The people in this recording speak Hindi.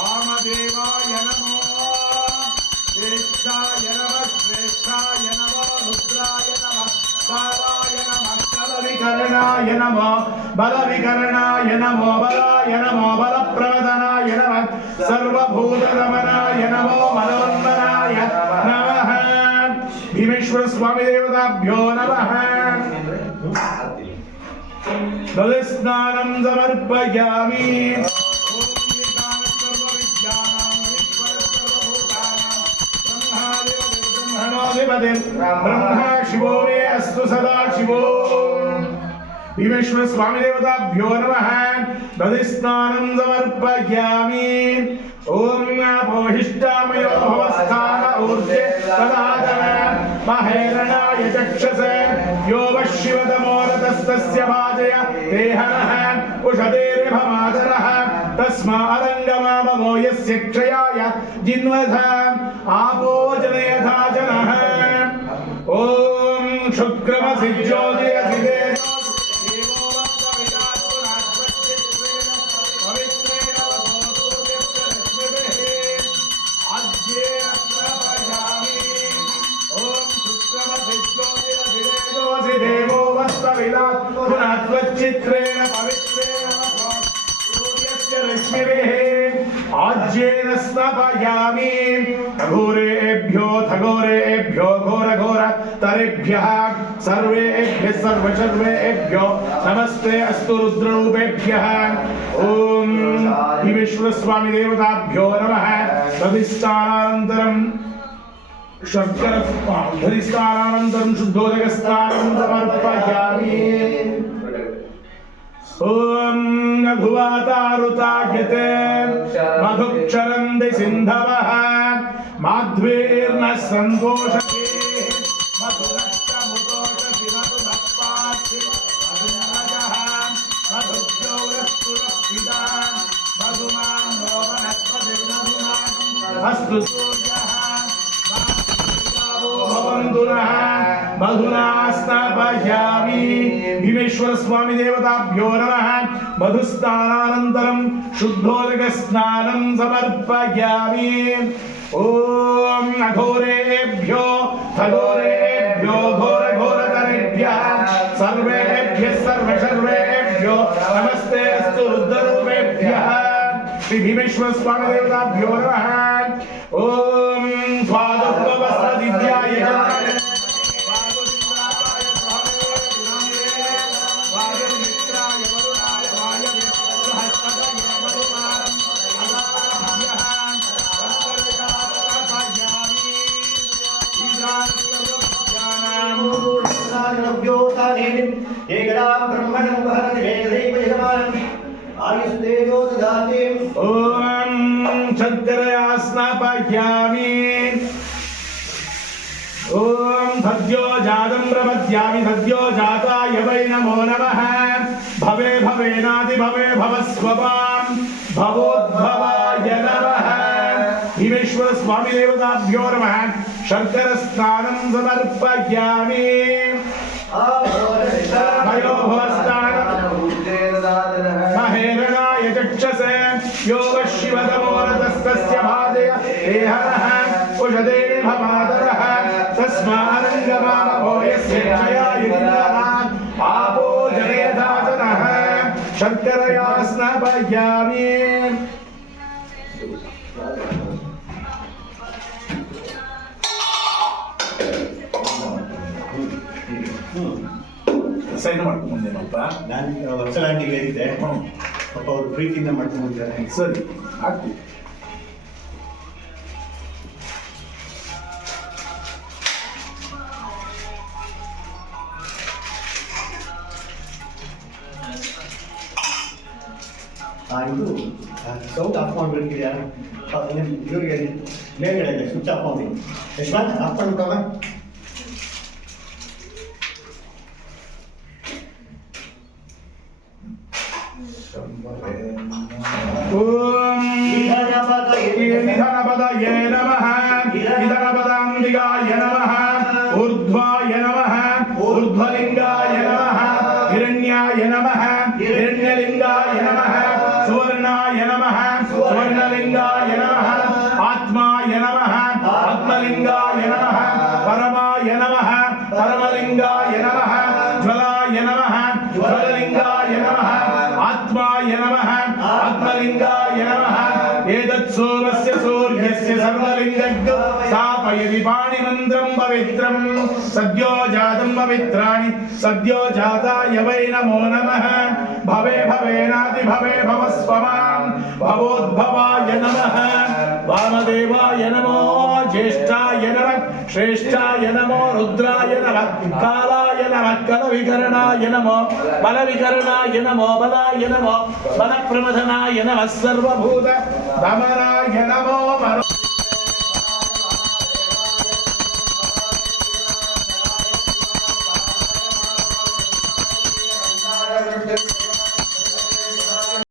वामदेवाय नमो ज्येष्ठाय नमः श्रेष्ठाय नमो रुद्राय नमः कालाय नमः बलविकरणाय नमो बलविकरणाय नमो बलाय नमो बलप्रवदनाय नमः सर्वभूतरमणाय नमो मनोन्मनाय नमः भीमेश्वर स्वामी देवताभ्यो नमः दधिस्नानं समर्पयामि ब्रह्मा शिवो मे अस्तु सदा शिवो भीमेश्वर स्वामी देवताभ्यो नमः दधिस्नानं समर्पयामि ओम अपोहिष्टामयो भवस्थान ऊर्जे तदादन महेरणाय चक्षसे यो वशिवतमोरतस्तस्य वाजय देहनः उषदेर्भमादरः तस्मादङ्गमाममो यस्य क्षयाय जिन्वध आपो जनयथा जनः ओम शुक्रमसि ज्योतिरसि चित्रेण पवित्रेण सूर्यस्य रश्मिभिः आज्येन स्नापयामि घोरेभ्यो घोर तरेभ्यः सर्वेभ्यः सर्वेभ्यो नमस्ते अस्तु रुद्ररूपेभ्यः ओम भीमेश्वर स्वामी देवताभ्यो नमः तदिष्टानानन्तरं शर्करधरिस्तानानन्तरं शुद्धोदकस्नानं समर्पयामि ओम रघुवातारुतायते मधुक्षरन्ति सिन्धवः माध्वेर्न सन्तोषते मधुरक्षमुतोषति मधुनक्पाक्षि मधुनरजः मधुद्यौरस्तुरस्विदान् मधुमान् नोमनस्पतिर्मधुमान् अस्तु सूर्यः मधुना स्नापयामि भीमेश्वर स्वामी देवताभ्यो नमः मधुस्नानानन्तरं शुद्धोदकस्नानं समर्पयामि ओम अघोरेभ्यो घोरतरेभ्यः सर्वेभ्यो नमस्ते अस्तु रुद्ररूपेभ्यः श्री भीमेश्वर स्वामी देवताभ्यो नमः ओम द्वादशवस्त्रदिव्याय ओम शंकरया स्नापयामि ओम सद्यो जातं प्रपद्यामि सद्यो जाताय वै नमो नमः भवे भवेनादि भवे भवस्वपां भवोद्भवाय नमः भीमेश्वर स्वामी देवताभ्यो नमः शंकर स्नानं समर्पयामि महेरणाय चक्षसे यो वशिवतमोरतस्तस्य भाजय देहनः उषदेर्भमादरः तस्मादङ्गमामभो यस्य क्षयाय जिन्वनात् आपो जनयथा जनः शर्करया स्नापयामि ಸೈನ್ ಮಾಡ್ಕೊಂಡೇನಪ್ಪ ನಾನು ವರ್ಷಲಾಂಟಿ ಹೇಳಿದ್ದೆ ಪಾಪ ಅವ್ರು ಪ್ರೀತಿಯಿಂದ ಮಾಡ್ಕೊಂಡಿದ್ದಾರೆ ಸರಿ ಆಗ್ತೀವಿ ಇದು ಸೌಂಡ್ ಆಫ್ ಮಾಡಿಬಿಡ್ತೀಯಾ ಇವ್ರಿಗೆ ಮೇಲ್ಗಡೆ ಸ್ವಿಚ್ ಆಫ್ ಮಾಡಿ ಯಶವಂತ್ ಆಫ್ ಮಾಡ್ಬಿಟ್ಟವ ओम निधनपदये नमः निधनपदाम्बिकाय नमः ऊर्ध्वाय नमः ऊर्ध्वलिङ्गाय नमः हिरण्याय नमः हिरण्यलिङ्गाय नमः सुवर्णाय नमः सुवर्णलिङ्गाय नमः आत्माय नमः आत्मलिङ्गाय नमः परमाय नमः परमलिङ्गाय नमः ज्वलाय नमः ज्वललिङ्गाय नमः आत्माय नमः आत्मलिङ्गाय नमः एतत् सोमस्य सूर्यस्य सर्वलिङ्गज्ञ स्थापयति पाणिमन्त्रं पवित्रं सद्यो जातं पवित्राणि सद्यो जाताय वै नमो नमः भवे भवेनाति भवे भवस्वमां भवोद्भवाय नमः वामदेवाय नमो ज्येष्ठाय नमः श्रेष्ठाय नमो रुद्राय नमः कालाय नमः कलविकरणाय नमो बलविकरणाय नमो बलाय नमो बलप्रमथनाय नमः सर्वभूत दमनाय नमो मनो